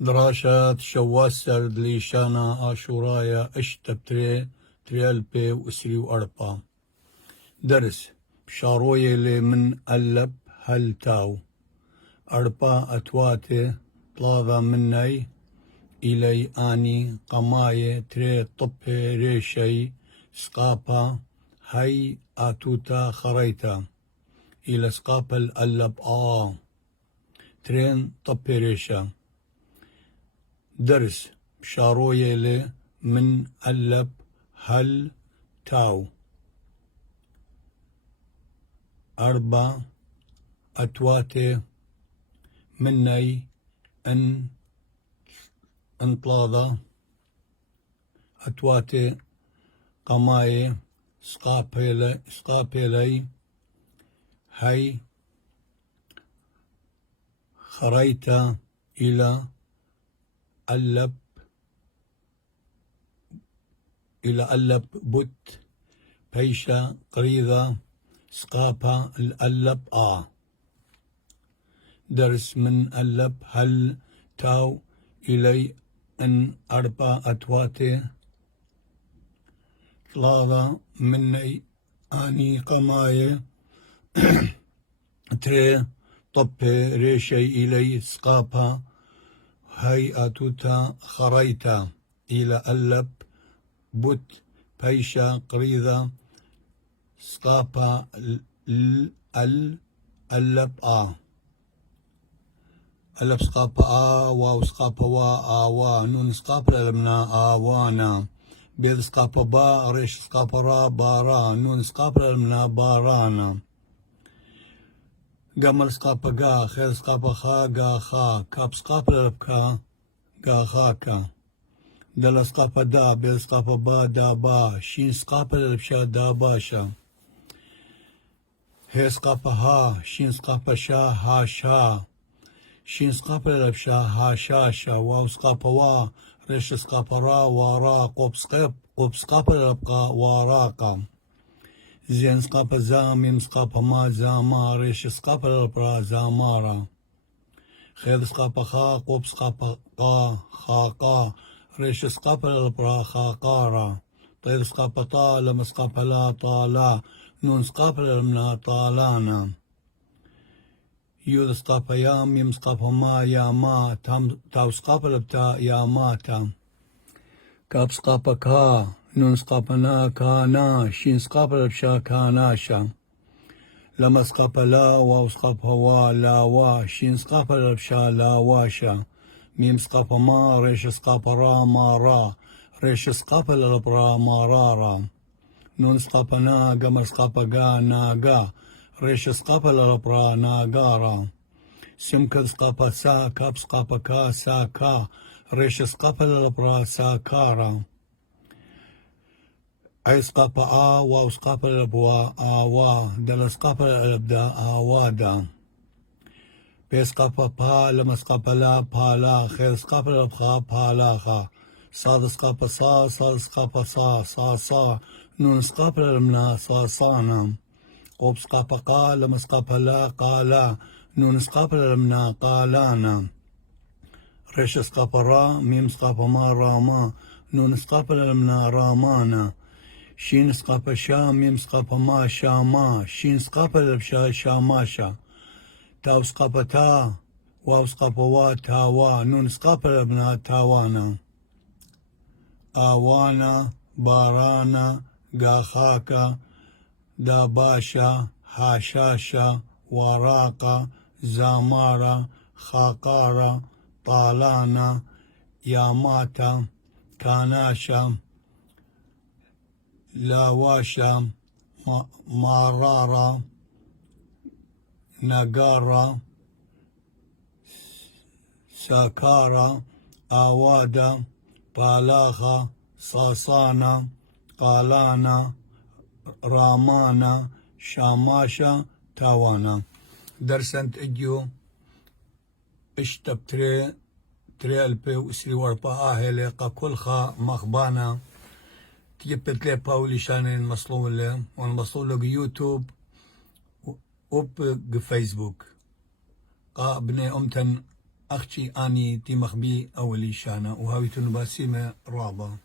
دراشات شواسر ليشانا آشورايا اشتبتري تريالبي واسري واربا درس بشاروية لي من ألب هل تاو أربا أتواتي طلاذا مني إلي آني قماية تري طبي ريشي سقابا هاي آتوتا خريتا إلى سقابا الألب ترين طبي ريشا درس بشاروية لي من ألب هل تاو أربع أتواتي مني انطلاضة أتواتي قماي سقابيلي هاي خريتا إلى ألب بوت بيشا قريضة سقابا الألب درس من ألب هل تاو إلي أن أربع أتواتي ثلاثة مني آني قماية تري طبي ريشي إلي سقابا هاي أتوتا خريتا إلى ألب بوت بيشا قريضة سقابا ألب ألب سقابا واو سقابا وا نون سقابا لمنا وانا بيض سقابا با ريش سقابا را بارا نون سقابا لمنا بارانا قمر سقابا قا خير سقابا خا خا كاب سقابا لبكا قا خاكا دل سقابا دا بيض سقابا با دا با شين سقابا لبشا دا باشا هي سقابا ها شين سقابا شا ها شا شين سقابا لبشا ها شا شا واو سقابا وا ريش سقابا را ورا قوب سقابا لبقا وراقا زين سقابا زا ميم سقابا ما زاما ريش سقابا لبرا زامارا خير سقابا خا قوب سقابا قا خاقا ريش سقابا لبرا خاقارا طير سقابا طا لم سقابا لا طالا نون سقابا لمنا طالانا يود سقابا يا ميم سقابا ما يا ما تاو سقابا لبتا يا ماتا كاب سقابا كا نون سقابا نا كانا شين سقابا لبشا كاناشا لما سقابا لا واو سقابا وا لا وا شين سقابا لبشا لا واشا ميم سقابا ما ريش سقابا را ما را ريش سقابا لبرا ما رارا نون سقابا نا قمر سقابا قا ناقا ريش سقابا لبرا ناقارا سمكد سقابا سا كاب سقابا كا سا كا ريش سقابا لبرا ساكارا أي سقابا واو سقابا لبوا وا دل سقابا لبدا وادا بي سقابا با لما سقابا لا بالا خير سقابا لبخا بالا خا صاد سقابا صاد سقابا صا نون سقابا لمنا صانا قوب سقابا قا لما سقابا لا قالا نون سقابا لمنا قالانا ريش سقابا را ميم سقابا ما راما نون سقابا لمنا رامانا شين سقابا شا ميم سقابا ما شاما شين سقابا لبشا شاماشا تاو سقابا تا واو سقابا وا تاوا نون سقابا لبنا تاوانا آوانا بارانا قاخاكا داباشا هاشاشا وراقا زامارا خاقارا طالانا ياماتا كاناشا لاواشا مارارا نقارا ساكارا آوادا بالاخا صاصانا قالانا رامانا شاماشا تاوانا درسنت اجيو اشتب تري البي واسري وربا اهلي كل خا مخبانا تجبت لي باولي شان المصلولة والمصلولة يوتيوب وب فيسبوك ابني امتن أختي أني تيمخبي أولي شانا وهاوي تنباسيمة رابا